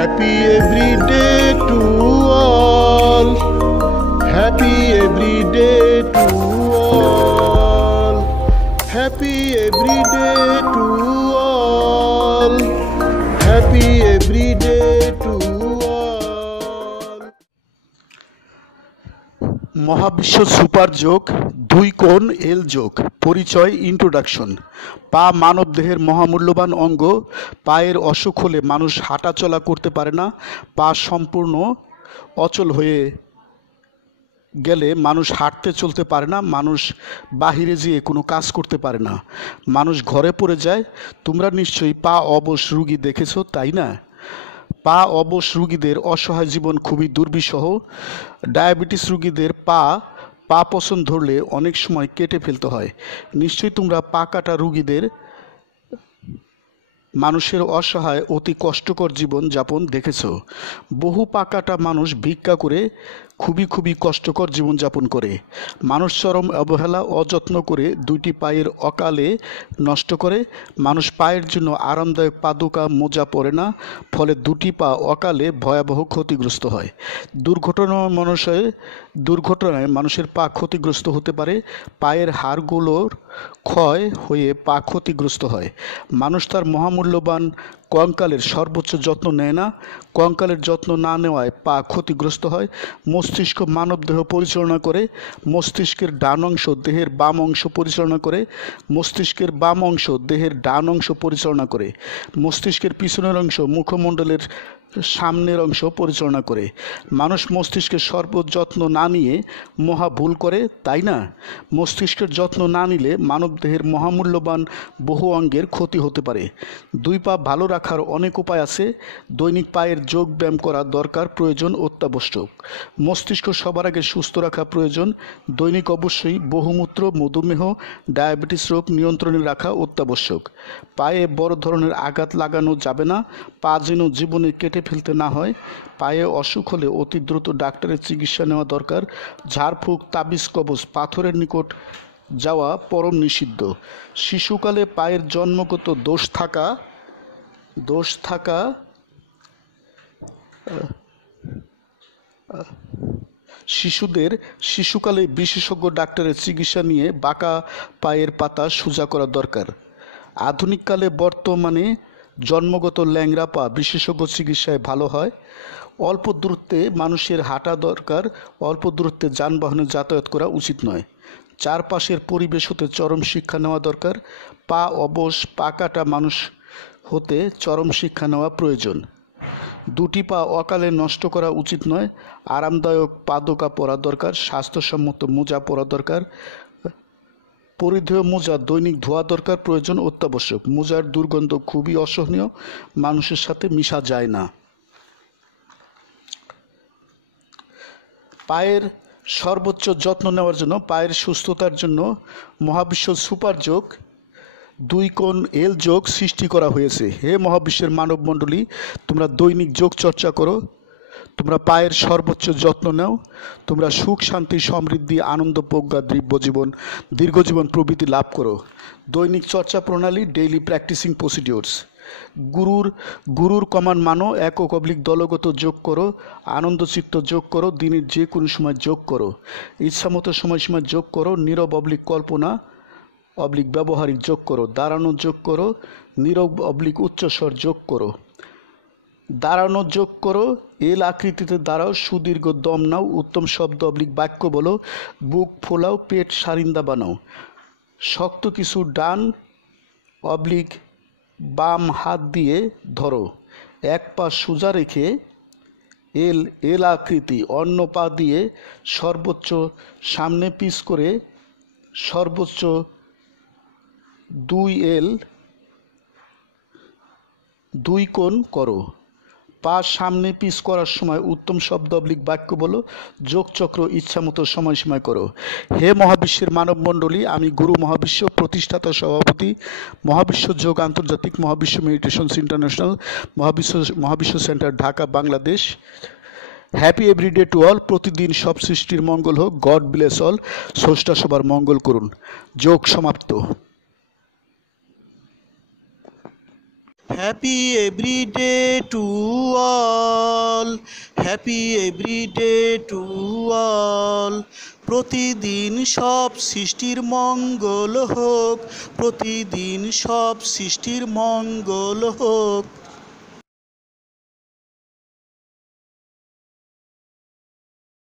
Happy every day to all. Happy every day to all. Happy every day to all. Happy every day to all. মহাবিশ্ব super যোগ দুই কোণ এল যোগ পরিচয় introduction. পা মানব দেহের মহামূল্যবান অঙ্গ। পায়ের অসুখ হলে মানুষ হাঁটাচলা করতে পারে না। পা সম্পূর্ণ অচল হয়ে গেলে মানুষ হাঁটতে চলতে পারে না। মানুষ বাহিরে যেয়ে কোনো কাজ করতে পারে না। মানুষ ঘরে পড়ে যায়। তোমরা নিশ্চয়ই পা অবশ রুগী দেখেছো, তাই না? পা অবশ রুগীদের অসহায় জীবন খুবই দুর্বিষহ। ডায়াবেটিস রুগীদের পা পছন্দ ধরলে অনেক সময় কেটে ফেলতে হয়। নিশ্চয়ই তোমরা পা কাটা রুগীদের মানুষের অসহায় অতি কষ্টকর জীবন যাপন দেখেছ। বহু পা কাটা মানুষ ভিক্ষা করে খুবই কষ্টকর জীবনযাপন করে। মানুষ চরম অবহেলা অযত্ন করে দুইটি পায়ের অকালে নষ্ট করে। মানুষ পায়ের জন্য আরামদায়ক পাদুকা মোজা পরে না, ফলে দুটি পা অকালে ভয়াবহ ক্ষতিগ্রস্ত হয়। দুর্ঘটনায় মানুষের পা ক্ষতিগ্রস্ত হতে পারে। পায়ের হাড়গুলোর ক্ষয় হয়ে পা ক্ষতিগ্রস্ত হয়। মানুষ তার মহামূল্যবান কঙ্কালের সর্বোচ্চ যত্ন নেয় না। কঙ্কালের যত্ন না নেওয়ায় পা ক্ষতিগ্রস্ত হয়। মস্তিষ্ক মানবদেহ পরিচালনা করে। মস্তিষ্কের ডান অংশ দেহের বাম অংশ পরিচালনা করে। মস্তিষ্কের বাম অংশ দেহের ডান অংশ পরিচালনা করে। মস্তিষ্কের পিছনের অংশ মুখমণ্ডলের সামনের অংশ পরিচালনা করে। মানুষ মস্তিষ্কের সর্বযত্ন না নিয়ে মহা ভুল করে, তাই না? মস্তিষ্কের যত্ন না নিলে মানবদেহের মহামূল্যবান বহু অঙ্গের ক্ষতি হতে পারে। দুই পা ভালো রাখার অনেক উপায় আছে। দৈনিক পায়ের যোগ ব্যায়াম করা দরকার, প্রয়োজন, অত্যাবশ্যক। মস্তিষ্ক সবার আগে সুস্থ রাখা প্রয়োজন। দৈনিক অবশ্যই বহুমূত্র, মধুমেহ, ডায়াবেটিস রোগ নিয়ন্ত্রণে রাখা অত্যাবশ্যক। পায়ে বড় ধরনের আঘাত লাগানো যাবে না। পা যেন জীবনে কেটে ফেলতে না হয়। পায়ে অসুখ হলে অতি দ্রুত ডাক্তারের চিকিৎসা নেওয়া দরকার। ঝাড়ফুঁক, তাবিজ কবজ, পাথরের নিকট যাওয়া পরম নিষিদ্ধ। শিশুকালে পায়ের জন্মগত দোষ থাকা শিশুকালে বিশেষজ্ঞ ডাক্তারের চিকিৎসা নিয়ে বাঁকা পায়ের পাতা সোজা করা দরকার। আধুনিককালে বর্তমানে জন্মগত ল্যাংড়া পা বিশেষজ্ঞ চিকিৎসায় ভালো হয়। অল্প দূরত্বে মানুষের হাঁটা দরকার। অল্প দূরত্বে যানবাহনে যাতায়াত করা উচিত নয়। চারপাশের পরিবেশ হতে চরম শিক্ষা নেওয়া দরকার। পা অবশ পা কাটা মানুষ হতে চরম শিক্ষা নেওয়া প্রয়োজন। দুটি পা অকালে নষ্ট করা উচিত নয়। আরামদায়ক পাদুকা পরা দরকার। স্বাস্থ্যসম্মত মোজা পরা দরকার। পরিধেয় মোজা দৈনিক ধোয়া দরকার, প্রয়োজন, অত্যাবশ্যক। মোজার দুর্গন্ধ খুবই অসহনীয়, মানুষের সাথে মিশা যায় না। পায়ের সর্বোচ্চ যত্ন নেওয়ার জন্য, পায়ের সুস্থতার জন্য মহাবিশ্ব সুপার যোগ দুই কোণ এল যোগ সৃষ্টি করা হয়েছে। হে মহাবিশ্বের মানব মণ্ডলী, তোমরা দৈনিক যোগ চর্চা করো। তোমরা পায়ের সর্বোচ্চ যত্ন নাও। তোমরা সুখ, শান্তি, সমৃদ্ধি, আনন্দ, প্রজ্ঞা, দীর্ঘজীবন প্রভৃতি লাভ করো। দৈনিক চর্চা প্রণালী, ডেইলি প্র্যাকটিসিং প্রসিডিওরস। গুরুর কমান্ড মানো। একক অবলিক দলগত যোগ করো। আনন্দচিত্ত যোগ করো। দিনের যে কোনো সময় যোগ করো। ইচ্ছামতো সময়সীমা যোগ করো। নীরব অবলিক কল্পনা অবলিক ব্যবহারিক যোগ করো। দাঁড়ানো যোগ করো। নীরব অবলিক উচ্চস্বর যোগ করো। দাঁড়ানো যোগ করো। এল আকৃতিতে দাঁড়াও। সুদীর্ঘ দম নাও। উত্তম শব্দ অবলিক বাক্য বলো। বুক ফোলাও। পেট সারিন্দা বানাও। শক্ত কিছু ডান অবলিক বাম হাত দিয়ে ধরো। এক পা সোজা রেখে এল আকৃতি অন্য পা দিয়ে সর্বোচ্চ সামনে পিচ করে সর্বোচ্চ 2 কোণ করো। পা সামনে পিচ করার সময় উত্তম শব্দ অবলিক বাক্য বলো। যোগচক্র ইচ্ছামতো সময়সীমায় করো। হে মহাবিশ্বের মানব মণ্ডলী, আমি গুরু মহাবিশ্ব প্রতিষ্ঠাতা সভাপতি, মহাবিশ্ব যোগ আন্তর্জাতিক, মহাবিশ্ব মেডিটেশনস ইন্টারন্যাশনাল, মহাবিশ্ব center, Dhaka, Bangladesh. Happy everyday to all. প্রতিদিন সব সৃষ্টির মঙ্গল হোক। God bless all. স্রষ্টা সবার মঙ্গল করুন। যোগ সমাপ্ত। Happy everyday to all, happy everyday to all. প্রতিদিন সব সৃষ্টির মঙ্গল হোক, প্রতিদিন সব সৃষ্টির মঙ্গল হোক।